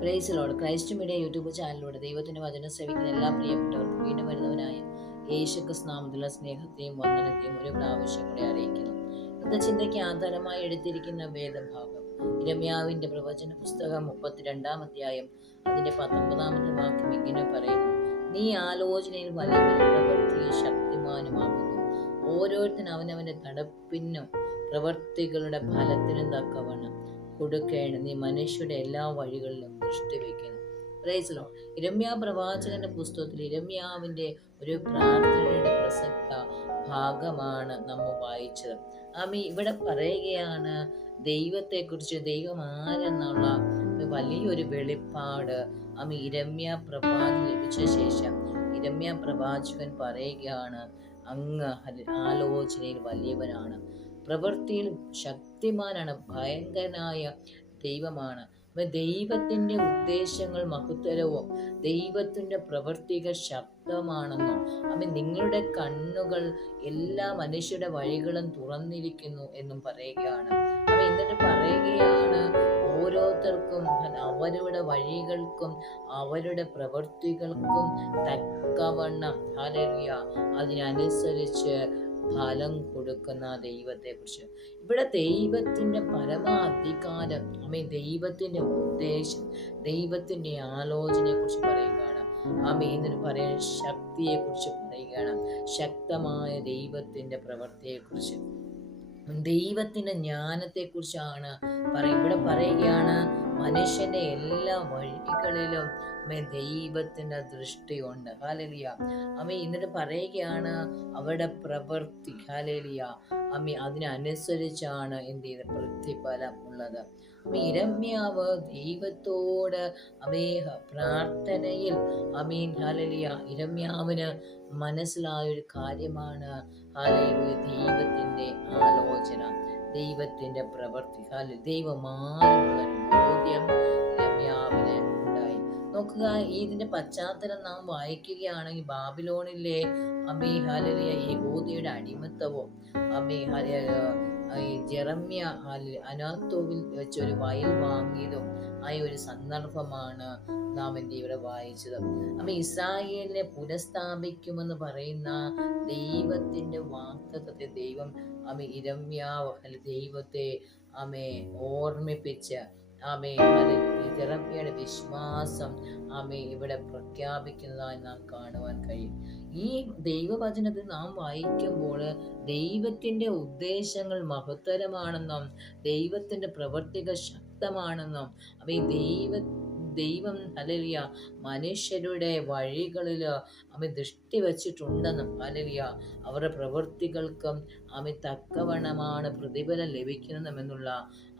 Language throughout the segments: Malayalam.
പ്രൈസിലോട് ക്രൈസ്റ്റ് മീഡിയ യൂട്യൂബ് ചാനലിലൂടെ ദൈവത്തിന്റെ വചനം ശ്രവിക്കുന്ന എല്ലാ പ്രിയപ്പെട്ടവർക്കും വീണ്ടും വരുന്നവനായ യേശുക്രിസ്തു നാമത്തിലുള്ള സ്നേഹത്തെയും വന്ദനത്തെയും ഒരു പ്രാവശ്യം കൂടെ അറിയിക്കുന്നു. ഇന്നത്തെ ചിന്തയ്ക്ക് ആധാരമായി എടുത്തിരിക്കുന്ന വേദഭാഗം. ഇരമ്യാവിന്റെ പ്രവചന പുസ്തകം മുപ്പത്തിരണ്ടാം അധ്യായം അതിന്റെ പത്തൊമ്പതാമത്തെ വാക്യം ഇങ്ങനെ പറയുന്നു. നീ ആലോചനയിൽ വലിയ പ്രവൃത്തിയിൽ ശക്തിമാനുമാകുന്നു. ഓരോരുത്തരും അവനവന്റെ നടപ്പിനും പ്രവൃത്തികളുടെ ഫലത്തിനും തക്കവണ്ണം. കൊടുക്കേണ്ട നീ മനുഷ്യരുടെ എല്ലാ വഴികളിലും ദൃഷ്ടി വയ്ക്കുന്നു പ്രൈസലോ ഇരമ്യ പ്രവാചകന്റെ പുസ്തകത്തിൽ ഇരമ്യാവിന്റെ ഒരു പ്രാർത്ഥനയുടെ പ്രസക്ത ഭാഗമാണ് നമ്മൾ വായിച്ചത്. ആമി ഇവിടെ പറയുകയാണ് ദൈവത്തെക്കുറിച്ച് ദൈവം ആരെന്നുള്ള വലിയൊരു വെളിപ്പാട് ആമി ഇരമ്യ പ്രവാചകൻ ലഭിച്ച ശേഷം ഇരമ്യ പ്രവാചകൻ പറയുകയാണ് അങ്ങ് ആലോചനയിൽ വലിയവനാണ്. പ്രവൃത്തിയിൽ ശക്തിമാനാണ് ഭയങ്കരനായ ദൈവമാണ്. ദൈവത്തിന്റെ ഉദ്ദേശങ്ങൾ മഹത്തരവും ദൈവത്തിന്റെ പ്രവർത്തികൾ ശബ്ദമാണെന്നും? അമ്മ നിങ്ങളുടെ കണ്ണുകൾ എല്ലാ മനുഷ്യരുടെ വഴികളും തുറന്നിരിക്കുന്നു എന്നും പറയുകയാണ്. അമ്മ എന്നിട്ട് പറയുകയാണ് ഓരോരുത്തർക്കും അവരുടെ വഴികൾക്കും അവരുടെ പ്രവൃത്തികൾക്കും തക്കവണ്ണം അതിനനുസരിച്ച് ഫലം കൊടുക്കുന്ന ദൈവത്തെ കുറിച്ച് ഇവിടെ ദൈവത്തിന്റെ പരമാധികാരം അമ്മ ദൈവത്തിന്റെ ഉദ്ദേശം ദൈവത്തിന്റെ ആലോചനയെ കുറിച്ച് പറയുകയാണ് എന്നിട്ട് പറയാൻ ശക്തിയെ കുറിച്ച് പറയുകയാണ്. ശക്തമായ ദൈവത്തിന്റെ പ്രവൃത്തിയെ കുറിച്ച് ദൈവത്തിന്റെ ജ്ഞാനത്തെ കുറിച്ചാണ് പറയും ഇവിടെ പറയുകയാണ് മനുഷ്യന്റെ എല്ലാ വഴികളിലും അമ്മേ ദൈവത്തിന്റെ ദൃഷ്ടിയുണ്ട്. ഹാലലിയ അമ്മ എന്നിട്ട് പറയുകയാണ് അവരുടെ പ്രവൃത്തി. ഹാലേലിയ അമ്മ അതിനനുസരിച്ചാണ് എന്ത് ചെയ്ത് പ്രതിഫലം ഉള്ളത്. ഇരമ്യാവ് ദൈവത്തോട് അമേ പ്രാർത്ഥനയിൽ അമീൻ ഹാലലിയ ഇരമ്യാവിന് മനസ്സിലായ ഒരു കാര്യമാണ് ഹാലേലിയ ദൈവത്തിന്റെ ആലോചന. ദൈവത്തിന്റെ പ്രവർത്തി ഹാലി ദൈവമാനുള്ള ഈ ഇതിന്റെ പശ്ചാത്തലം നാം വായിക്കുകയാണെങ്കിൽ ബാബിലോണിലെ അമേഹാലിയ യഹൂദിയുടെ അടിമത്തവും അമേഹാലിയ ജെറമ്യ അനാത്തോവിൽ വെച്ചൊരു വയൽ വാങ്ങിയതും ആയ ഒരു സന്ദർഭമാണ് നാം എന്ത് ഇവിടെ വായിച്ചത്. അപ്പൊ ഇസ്രായേലിനെ പുനഃസ്ഥാപിക്കുമെന്ന് പറയുന്ന ദൈവത്തിന്റെ വാക്തത്വത്തെ ദൈവം അമ്മ ഇരമ്യാവ് അല്ല ദൈവത്തെ അമ്മ ഓർമ്മിപ്പിച്ച് ആമേ ജെറമ്യയുടെ വിശ്വാസം ആമേ ഇവിടെ പ്രഖ്യാപിക്കുന്നതായി നാം കാണുവാൻ കഴിയും. ഈ ദൈവവചനത്തിൽ നാം വായിക്കുമ്പോൾ ദൈവത്തിന്റെ ഉദ്ദേശങ്ങൾ മഹത്തരമാണെന്നും ദൈവത്തിന്റെ പ്രവർത്തികൾ ശക്തമാണെന്നും അവ ദൈവ ദൈവം അലലിയ മനുഷ്യരുടെ വഴികളിൽ അവ ദൃഷ്ടി വച്ചിട്ടുണ്ടെന്നും അലലിയ അവരുടെ പ്രവൃത്തികൾക്കും അമി തക്കവണ്ണമാണ് പ്രതിഫലം ലഭിക്കുന്നതും എന്നുള്ള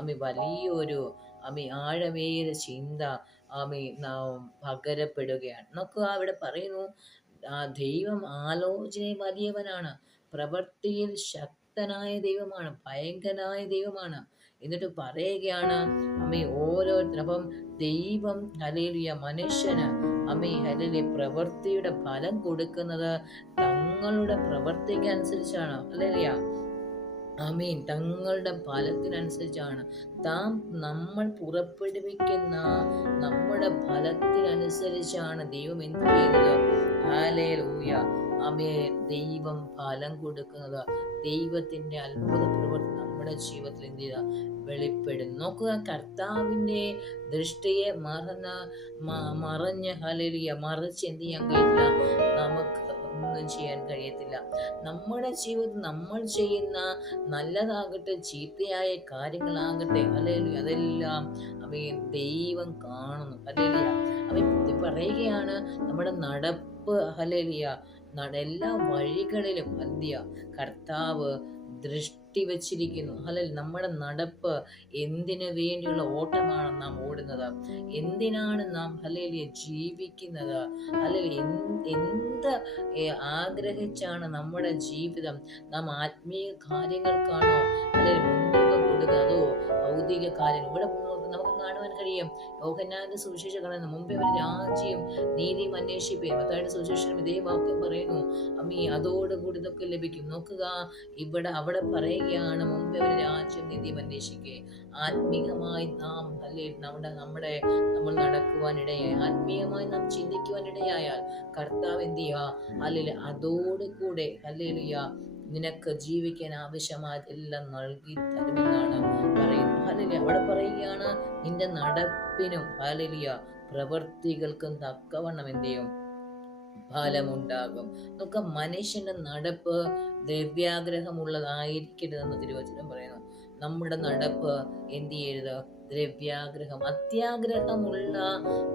അമി വലിയൊരു അമി ആഴമേറിയ ചിന്ത അമി പകരപ്പെടുകയാണ്. നോക്കുക അവിടെ പറയുന്നു ദൈവം ആലോചന വലിയവനാണ് പ്രവൃത്തിയിൽ ശക്തനായ ദൈവമാണ് ഭയങ്കരനായ ദൈവമാണ്. എന്നിട്ട് പറയുകയാണ് അമ്മ ഓരോരുത്തരും അപ്പം ദൈവം ഹലേലിയ മനുഷ്യന് അമ്മേ ഹലേലിയ പ്രവൃത്തിയുടെ ഫലം കൊടുക്കുന്നത് തങ്ങളുടെ പ്രവൃത്തിക്ക് അനുസരിച്ചാണ് ഹലേലിയ അമീൻ. തങ്ങളുടെ ഫലത്തിനനുസരിച്ചാണ്. താം നമ്മൾ പുറപ്പെടുവിക്കുന്ന നമ്മുടെ ഫലത്തിനനുസരിച്ചാണ് ദൈവം എന്ത് ചെയ്യുന്നത്? ഹാലേലൂയ അമേ ദൈവം ഫലം കൊടുക്കുന്നത് ദൈവത്തിന്റെ അത്ഭുത പ്രവർത്തി നമ്മുടെ ജീവിതത്തിൽ എന്ത് ചെയ്ത വെളിപ്പെടും നോക്കുക കർത്താവിന്റെ ദൃഷ്ടിയെ മറന്ന് മറഞ്ഞ് ഹലരിയ മറിച്ച് എന്ത് ചെയ്യാൻ കഴിയില്ല? നമുക്ക് ഒന്നും ചെയ്യാൻ കഴിയത്തില്ല. നമ്മുടെ ജീവിതം നമ്മൾ ചെയ്യുന്ന നല്ലതാകട്ടെ ചീത്തയായ കാര്യങ്ങളാകട്ടെ അല്ലെങ്കിൽ അതെല്ലാം അവയെ ദൈവം കാണുന്നു. ഹലേലിയ അവ പറയുകയാണ് നമ്മുടെ നടപ്പ് ഹലരിയ എല്ലാ വഴികളിലും അന്ത്യ കർത്താവ് ദൃഷ്ടി വച്ചിരിക്കുന്നു. അല്ലെ നമ്മുടെ നടപ്പ് എന്തിനു വേണ്ടിയുള്ള ഓട്ടമാണ് നാം ഓടുന്നത്? എന്തിനാണ് നാം അല്ലെങ്കിൽ ജീവിക്കുന്നത്? അല്ലെങ്കിൽ എന്ത് ആഗ്രഹിച്ചാണ് നമ്മുടെ ജീവിതം? നാം ആത്മീയ കാര്യങ്ങൾക്കാണോ അല്ലെങ്കിൽ അതോ ഭൗതിക കാര്യങ്ങൾ ഇവിടെ നമുക്ക് കാണുവാൻ കഴിയും. യോഹന്നാന്റെ സുവിശേഷം കാണുന്ന മുമ്പേ ഒരു രാജ്യം നീതിയും അന്വേഷിപ്പേ മത്തായുടെ സുവിശേഷം ഇതേ വാക്യം പറയുന്നു. അമ്മി അതോടുകൂടി ഇതൊക്കെ ലഭിക്കും. നോക്കുക ഇവിടെ അവിടെ പറയുകയാണ് മുമ്പേ ഒരു രാജ്യം നീതിയും അന്വേഷിക്കേ. ആത്മീകമായി നാം അല്ലെ നമ്മുടെ നമ്മുടെ നമ്മൾ നടക്കുവാനിടയായി. ആത്മീയമായി നാം ചിന്തിക്കുവാനിടയായാൽ കർത്താവ് എന്ത് ചെയ്യുക അല്ലെങ്കിൽ അതോടുകൂടെ അല്ലെങ്കിൽ നിനക്ക് ജീവിക്കാൻ ആവശ്യമായതെല്ലാം നൽകി തരുമെന്നാണ് പറയുന്നത് ഹാലലിയ അവിടെ പറയുകയാണ് നിന്റെ നടപ്പിനും ഹാലലിയ പ്രവൃത്തികൾക്കും തക്കവണ്ണം എന്ത് ചെയ്യും ഫലമുണ്ടാകും. നമുക്ക് മനുഷ്യന്റെ നടപ്പ് ദ്രവ്യാഗ്രഹമുള്ളതായിരിക്കരുതെന്ന് തിരുവചനം പറയുന്നു. നമ്മുടെ നടപ്പ് എന്ത് ചെയ്യരുത്? ദ്രവ്യാഗ്രഹം അത്യാഗ്രഹമുള്ള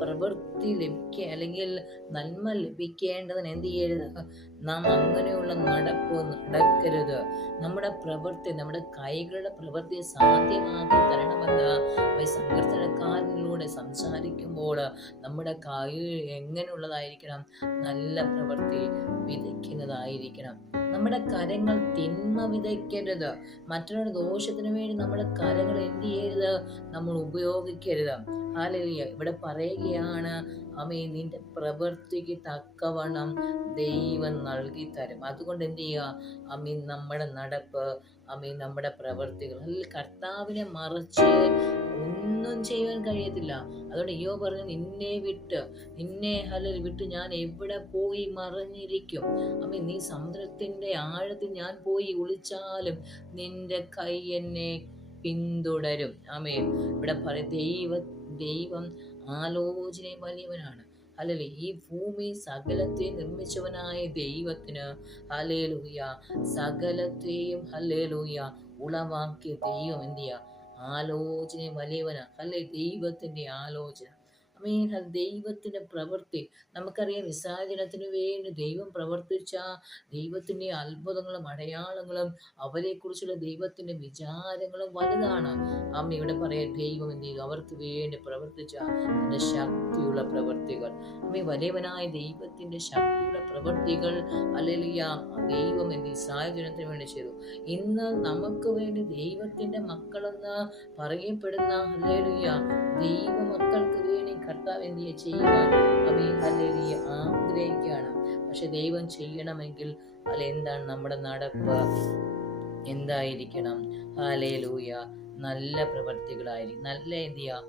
പ്രവൃത്തി ലഭിക്കുക അല്ലെങ്കിൽ നന്മ ലഭിക്കേണ്ടതിന് എന്ത് ചെയ്യരുത്? നാം അങ്ങനെയുള്ള നടപ്പ് നടക്കരുത്. നമ്മുടെ പ്രവൃത്തി നമ്മുടെ കൈകളുടെ പ്രവൃത്തി സാധ്യമാക്കി തരണമെന്ന് സങ്കീർത്തനക്കാരനിലൂടെ സംസാരിക്കുമ്പോൾ നമ്മുടെ കൈ എങ്ങനെയുള്ളതായിരിക്കണം? നല്ല പ്രവൃത്തി വിതയ്ക്കുന്നതായിരിക്കണം. നമ്മുടെ കരങ്ങൾ തിന്മ വിതയ്ക്കരുത്. മറ്റൊരു ദോഷത്തിന് വേണ്ടി നമ്മുടെ കരങ്ങൾ എന്ത് ചെയ്യരുത്? നമ്മൾ ഉപയോഗിക്കരുത്. ഹാലലിയ ഇവിടെ പറയുകയാണ് അമ്മേ നിന്റെ പ്രവൃത്തിക്ക് തക്കവണ്ണം ദൈവം നൽകി തരും. അതുകൊണ്ട് എന്ത് ചെയ്യുക? അമ്മീ നമ്മുടെ നടപ്പ് അമ്മീ നമ്മുടെ പ്രവൃത്തികൾ. അല്ലെങ്കിൽ കർത്താവിനെ മറച്ച് ഒന്നും ചെയ്യാൻ കഴിയത്തില്ല. അതുകൊണ്ട് അയ്യോ പറഞ്ഞു നിന്നെ വിട്ട് നിന്നെ ഹലൽ വിട്ട് ഞാൻ എവിടെ പോയി മറിഞ്ഞിരിക്കും? അമ്മ നീ സമുദ്രത്തിന്റെ ആഴത്തിൽ ഞാൻ പോയി ഒളിച്ചാലും നിന്റെ കൈ എന്നെ പിന്തുടരും. ആമേ ഇവിടെ പറയും ദൈവ ദൈവം ആലോചന വലിയവനാണ്. അല്ലല്ലേ ഈ ഭൂമി സകലത്തെ നിർമ്മിച്ചവനായ ദൈവത്തിന് ഹലേലൂയ സകലത്തെയും ഹലേലൂയ ഉളവാക്കിയ ദൈവം എന്ത് ആലോചന വലിയവനാ. അല്ലെ ദൈവത്തിന്റെ ആലോചന. മീൻ ദൈവത്തിന്റെ പ്രവൃത്തി. നമുക്കറിയാം വിസാചനത്തിന് വേണ്ടി ദൈവം പ്രവർത്തിച്ച ദൈവത്തിന്റെ അത്ഭുതങ്ങളും അടയാളങ്ങളും അവരെക്കുറിച്ചുള്ള ദൈവത്തിന്റെ വിചാരങ്ങളും വലുതാണ്. അമ്മ ഇവിടെ പറയാൻ ദൈവം എന്ത് ചെയ്തു? അവർക്ക് വേണ്ടി പ്രവർത്തിച്ച തന്റെ ശക്തിയുള്ള പ്രവൃത്തികൾ. അമ്മ വലിയവനായ ദൈവത്തിന്റെ ശക്തിയുള്ള പ്രവൃത്തികൾ അല്ലെങ്കിൽ ദൈവം എന്ത് സാഹചര്യത്തിന് വേണ്ടി ചെയ്തു. ഇന്ന് നമുക്ക് വേണ്ടി ദൈവത്തിന്റെ മക്കളെന്ന് പറയപ്പെടുന്ന അല്ലെങ്കിൽ ദൈവ മക്കൾക്ക് വേണ്ടി കർത്താവ് എന്ത് ചെയ്യുവാൻ അവയെ അല്ലെങ്കിൽ ആഗ്രഹിക്കുകയാണ്. പക്ഷെ ദൈവം ചെയ്യണമെങ്കിൽ അല്ല എന്താണ് നമ്മുടെ നടപ്പ്? എന്തായിരിക്കണം? ഹാലേലൂയ നല്ല പ്രവർത്തികളായിരിക്കും. നല്ല എന്ത് ചെയ്യുക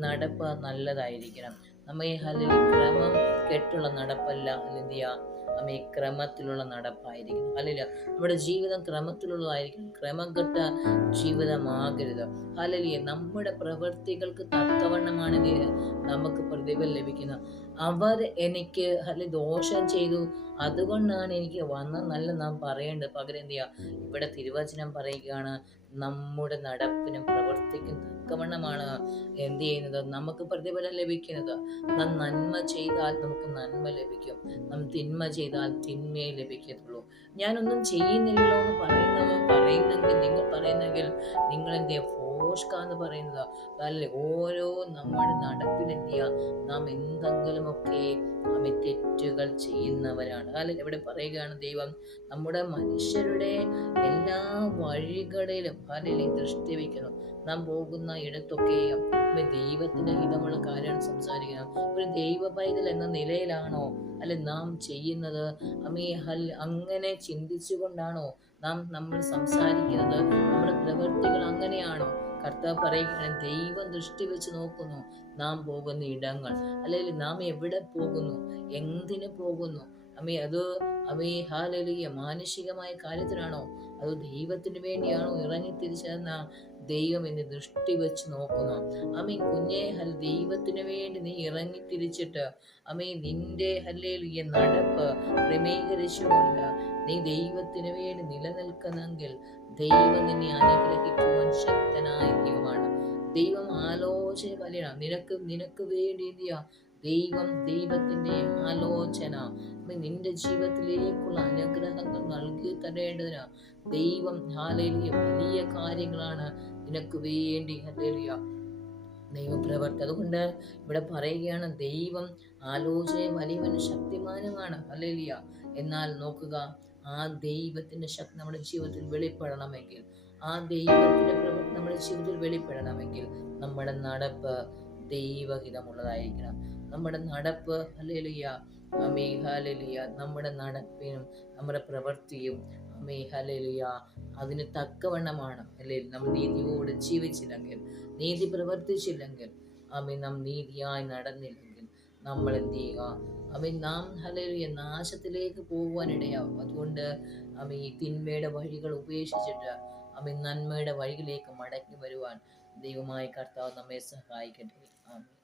നടപ്പ് നല്ലതായിരിക്കണം. നമ്മ ഈ ഹലലി ക്രമം കെട്ടുള്ള നടപ്പല്ല. ചെയ്യുക നമ്മ ക്രമത്തിലുള്ള നടപ്പായിരിക്കണം. അല്ലില്ല നമ്മുടെ ജീവിതം ക്രമത്തിലുള്ളതായിരിക്കണം. ക്രമം കെട്ട ജീവിതമാകരുത്. അല്ലല്ലേ നമ്മുടെ പ്രവൃത്തികൾക്ക് തക്കവണ്ണമാണെങ്കിൽ നമുക്ക് പ്രതിഫലം ലഭിക്കുന്നത്. അവർ എനിക്ക് അല്ലെ ദോഷം ചെയ്തു. അതുകൊണ്ടാണ് എനിക്ക് വന്ന നല്ല നാം പറയേണ്ടത്. പകരം എന്ത് ചെയ്യുക ഇവിടെ തിരുവചനം പറയുകയാണ്. നമ്മുടെ നടപ്പിനും പ്രവർത്തിക്കും തക്കവണ്ണമാണ് എന്ത് ചെയ്യുന്നത്? നമുക്ക് പ്രതിഫലം ലഭിക്കുന്നത്. നാം നന്മ ചെയ്താൽ നമുക്ക് നന്മ ലഭിക്കും. നാം തിന്മ ചെയ്താൽ തിന്മയെ ലഭിക്കത്തുള്ളൂ. ഞാനൊന്നും ചെയ്യുന്നില്ലല്ലോ എന്ന് പറയുന്നത് പറയുന്നെങ്കിൽ നിങ്ങൾ പറയുന്നെങ്കിൽ നിങ്ങൾ എന്ത് ചെയ്യുക എന്ന് പറയുന്നത്. അല്ലെ ഓരോ നമ്മുടെ നടപ്പിലെത്തിയ നാം എന്തെങ്കിലുമൊക്കെ നമ്മെ തെറ്റുകൾ ചെയ്യുന്നവരാണ്. അല്ലെ ഇവിടെ പറയുകയാണ് ദൈവം നമ്മുടെ മനുഷ്യരുടെ എല്ലാ വഴികളിലും അല്ലെങ്കിൽ ദൃഷ്ടി വയ്ക്കുന്നു നാം പോകുന്ന ഇടത്തൊക്കെയും ദൈവത്തിന്റെ ഹിതമുള്ള കാര്യമാണ് സംസാരിക്കുന്നത്. ഒരു ദൈവ പൈതൽ എന്ന നിലയിലാണോ? അല്ലെ നാം ചെയ്യുന്നത്? അമ്മീ ഹൽ അങ്ങനെ ചിന്തിച്ചുകൊണ്ടാണോ നാം നമ്മൾ സംസാരിക്കുന്നത്? നമ്മുടെ പ്രവൃത്തികൾ അങ്ങനെയാണോ? കർത്താവ് പറയുകയാണ് ദൈവം ദൃഷ്ടി വെച്ച് നോക്കുന്നു. നാം പോകുന്ന ഇടങ്ങൾ. അല്ലെങ്കിൽ നാം എവിടെ പോകുന്നു? എന്തിനു പോകുന്നു? അമ്മേ അത് അമ്മേ ഹാലലിയ. മാനുഷികമായ കാര്യത്തിനാണോ അത് ദൈവത്തിന് വേണ്ടിയാണോ ഇറങ്ങി തിരിച്ചതെന്നാ ദൈവം എന്നെ ദൃഷ്ടി വെച്ച് നോക്കുന്നു. അമ്മീ കുഞ്ഞെ ഹൽ ദൈവത്തിന് വേണ്ടി നീ ഇറങ്ങി തിരിച്ചിട്ട് അമ്മീ നിന്റെ ഹല്ലേലിയ നടപ്പ് ക്രമീകരിച്ചുകൊണ്ട് നീ ദൈവത്തിന് വേണ്ടി നിലനിൽക്കുന്നെങ്കിൽ ദൈവം നിന്നെ അനുഗ്രഹിക്കുവാൻ ശക്തനായ ദൈവമാണ്. ദൈവം ആലോചന വലിയാണ് നിനക്ക് നിനക്ക് വേണ്ടി ദൈവം ദൈവത്തിന്റെ ആലോചന. നിന്റെ ജീവിതത്തിലേക്കുള്ള അനുഗ്രഹങ്ങൾ നൽകി തരേണ്ടതിന് ദൈവം ഹാലേലിയ വലിയ കാര്യങ്ങളാണ് നിനക്ക് വേണ്ടി. ഹലേലിയ ദൈവപ്രവർത്തി അതുകൊണ്ട് ഇവിടെ പറയുകയാണ് ദൈവം ആലോചന വലിയ ശക്തിമാനുമാണ്. ഹലേലിയ എന്നാൽ നോക്കുക ആ ദൈവത്തിന്റെ ശക്തി നമ്മുടെ ജീവിതത്തിൽ വെളിപ്പെടണമെങ്കിൽ ആ ദൈവത്തിന്റെ പ്രവൃത്തി നമ്മുടെ ജീവിതത്തിൽ വെളിപ്പെടണമെങ്കിൽ നമ്മുടെ നടപ്പ് ദൈവഹിതമുള്ളതായിരിക്കണം. നമ്മുടെ നടപ്പ് ഹല്ലേലൂയ. അമേ ഹല്ലേലൂയ. നമ്മുടെ നടപ്പിനും നമ്മുടെ പ്രവൃത്തിയും അമേ ഹല്ലേലൂയ. അതിന് തക്കവണ്ണമാണ്. അല്ലേ? നമ്മൾ നീതിയോടെ ജീവിച്ചില്ലെങ്കിൽ നീതി പ്രവർത്തിച്ചില്ലെങ്കിൽ അമേ നാം നീതിയായി നടന്നില്ലെങ്കിൽ നമ്മൾ എന്ത് ചെയ്യുക? അമേ നാം ഹല്ലേലൂയ നാശത്തിലേക്ക് പോകുവാനിടയാവും അതുകൊണ്ട് അമേ ഈ തിന്മയുടെ വഴികൾ ഉപേക്ഷിച്ചിട്ട് അമേ നന്മയുടെ വഴിയിലേക്ക് മടങ്ങി വരുവാൻ ദൈവമായി കർത്താവ് നമ്മെ സഹായിക്കട്ടെ. Amen.